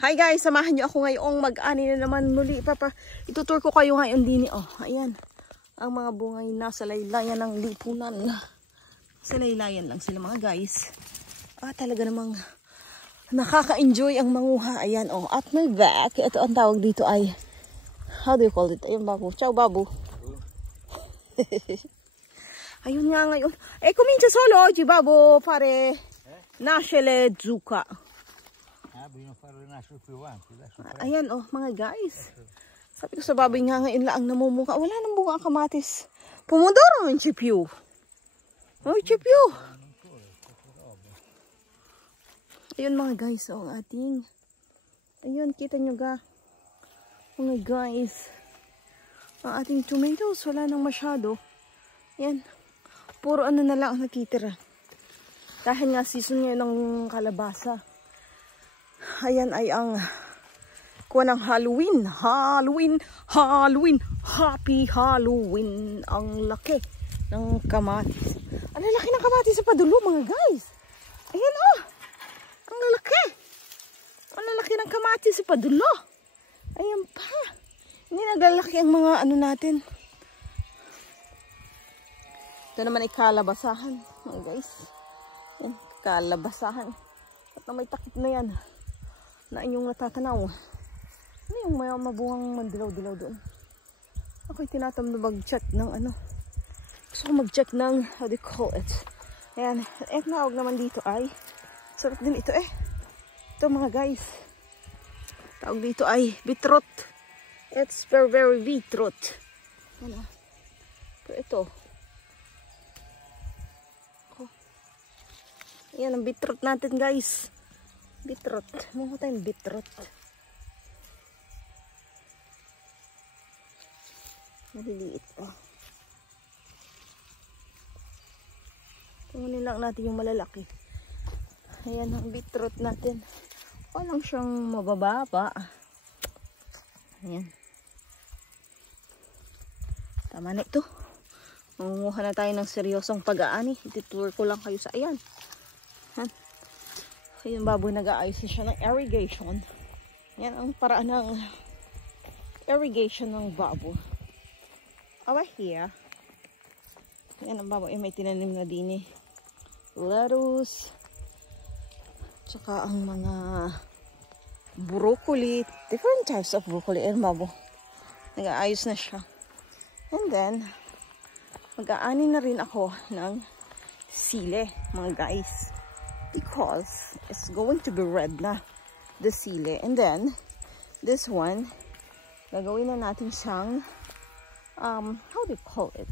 Hi guys, samahan niyo ako ngayong mag-ani na naman muli. Itutur ko kayo ngayon din. Oh, ayan. Ang mga bungay nasa laylayan ng lipunan. Sa laylayan lang sila mga guys. Talaga namang nakaka-enjoy ang manguha. Ayan, oh. At my back, ito ang tawag dito ay, how do you call it? Ayun, babu. Ciao, babu. Ayun nga ngayon. Comincia solo oggi, babu, fare nascere zucca. Ayan oh mga guys. Sabi ko sa baboy nga ngayon lang namumuka. Wala nang bunga ang kamatis. Pomodoro ang chipyo. Oh, chipyo. Ayun mga guys. Oh, ang ating. Ayun, kita nyo ga. Mga guys. Ang ating tomatoes. Wala nang masyado. Ayan. Puro ano na lang ang nakitira. Dahil nga season ngayon ng kalabasa. Ayan ay ang kuha ng Halloween. Happy Halloween. Ang laki ng kamatis. Ang laki ng kamatis sa padulo mga guys. Ayan oh. Ang laki. Ang laki ng kamatis sa padulo. Ayan pa. Hindi naglalaki ang mga ano natin. Ito naman ay kalabasahan mga guys. Ayan, kalabasahan. At na may takip na yan. Na inyong natatanaw. Ano yung may mabungang mandilaw-dilaw doon? Ako'y tinatam na mag-check ng ano. Gusto ko mag-check ng, how do you call it? Ayan. Ang tawag naman dito ay, sarap din ito eh. Ito mga guys. Tawag dito ay beetroot. It's very, very beetroot. Ano? Pero ito. Ayan ang beetroot natin guys. Beetroot. Mukha tayong beetroot. Maliliit pa. Tungunin lang natin yung malalaki. Ayan ang beetroot natin. Walang siyang mabababa. Ayan. Tama na ito. Mangunguha na tayo ng seryosong pag-aani. Itutur ko lang kayo sa ayan. Yung baboy nag-aayos na siya ng irrigation. Yan ang paraan ng irrigation ng baboy. Over here. Yan ang baboy. May tinanim na din eh. Lettuce. Tsaka ang mga broccoli. Different types of broccoli. Yan baboy. Nag-aayos na siya. And then, mag-aani na rin ako ng sile, mga guys. Because it's going to be red na the sile. And then this one gagawin na natin siyang how do you call it?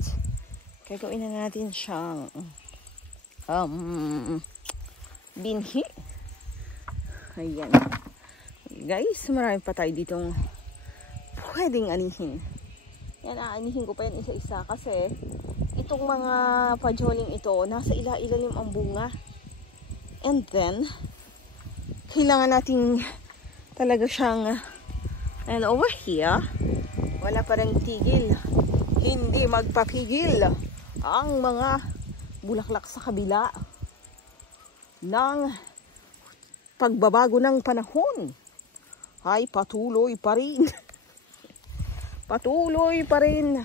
Gagawin na natin siyang binhi. Ayan guys, marami pa tayo ditong pwedeng anihin. Yan, aanihin ko pa yan isa-isa kasi itong mga pajoling ito nasa ilalim ang bunga. And then, kailangan nating talaga siyang, and over here, wala pa rin tigil. Hindi magpapigil ang mga bulaklak sa kabila ng pagbabago ng panahon. Ay patuloy pa rin. Patuloy pa rin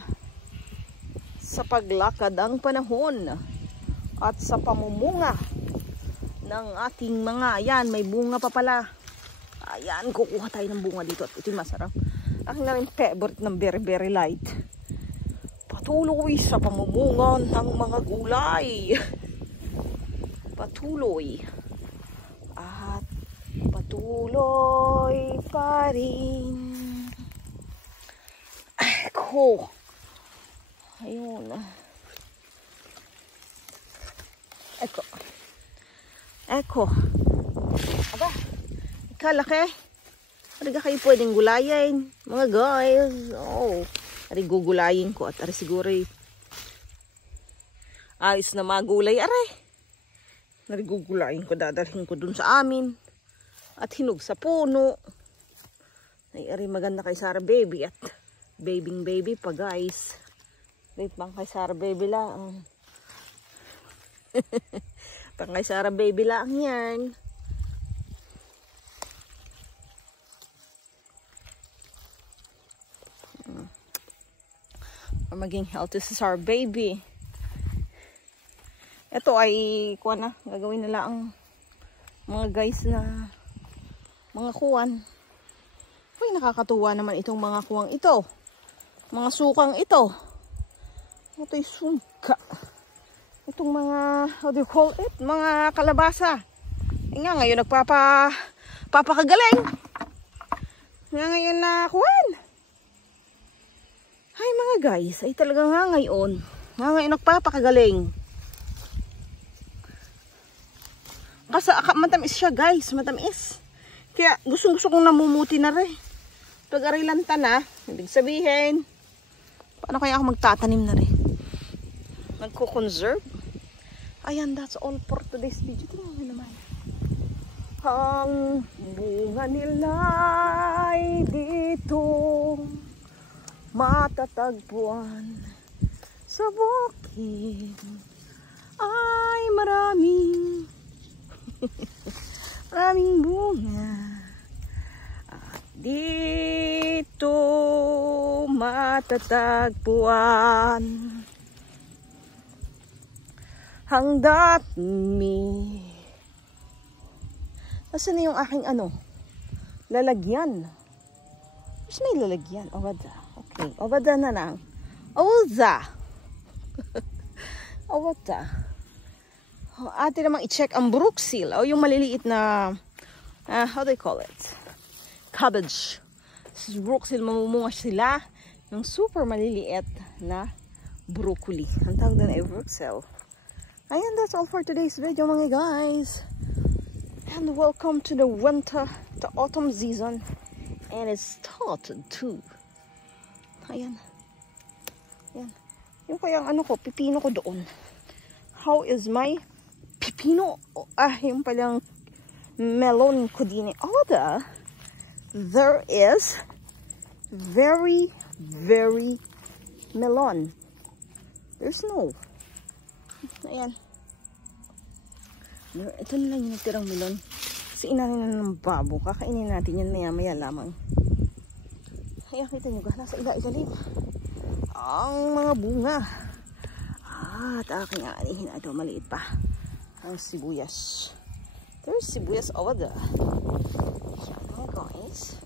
sa paglakad ang panahon at sa pamumunga ng ating mga, ayan, may bunga pa pala. Ayan, kukuha tayo ng bunga dito. At ito yung masarap. Aking na rin favorite ng very, very light. Patuloy sa pamumunga ng mga gulay. Patuloy. At patuloy pa rin. Ako. Ayun. Eko. Eko. Aba, ikalaki. Ari ka kayo pwedeng gulayin. Mga guys. Oh, ari gugulayin ko. At ari siguro ayos na magulay. Ari. Ari gugulayin ko. Dadalhin ko dun sa amin. At hinog sa puno. Ay, ari maganda kay Sarah Baby. At baby pa guys. Wait bang kay Sarah Baby lang. Pang kay Sarah Baby lang yan. Or maging healthy sa our baby. Ito ay, kuwan na, gagawin nila ang mga guys na mga kuwan. Uy, nakakatuwa naman itong mga kuwang ito. Mga sukang ito. Ito'y suka. Itong mga, how do you call it? Mga kalabasa. Nga ngayon papakagaling. Nga ngayon na kuwan. Ay mga guys, ay talaga nga ngayon nagpapakagaling. Kasi matamis siya guys, matamis. Kaya gusto kong namumuti na rin. Pag-arilanta na, ibig sabihin, paano kaya ako magtatanim na rin? Magko-conserve? Ayan, that's all for today's video. Tingnan mo naman. Ang bunga nila'y dito matatagpuan sa bukid ay maraming maraming bunga at dito matatagpuan ang dami. Nasaan na yung aking lalagyan? Mas may lalagyan. Ovada. Okay. Ovada na lang. Ovada. Ovada. Ate namang i-check ang Brooksil. O yung maliliit na, how do you call it? Cabbage. This is Brooksil. Mamumunga sila ng super maliliit na broccoli. Ang tawag doon ay Brooksil. Ayan, that's all for today's video mga guys. And welcome to the winter, the autumn season. And it started too. Ayan. Ayan. Yung kayang pipino ko doon. How is my pipino? Yung palang melon ko din. There is very, very melon. There's no. Ayan. Ito na lang yung tirang melon. Kasi inahin na ng babo. Kakainin natin yan maya-maya lamang. Ayan, kita nyo ba? Nasa ilalim. Ang mga bunga. At aking aanihin. Ito, maliit pa. Ang sibuyas. There's sibuyas over there. Ayan, guys.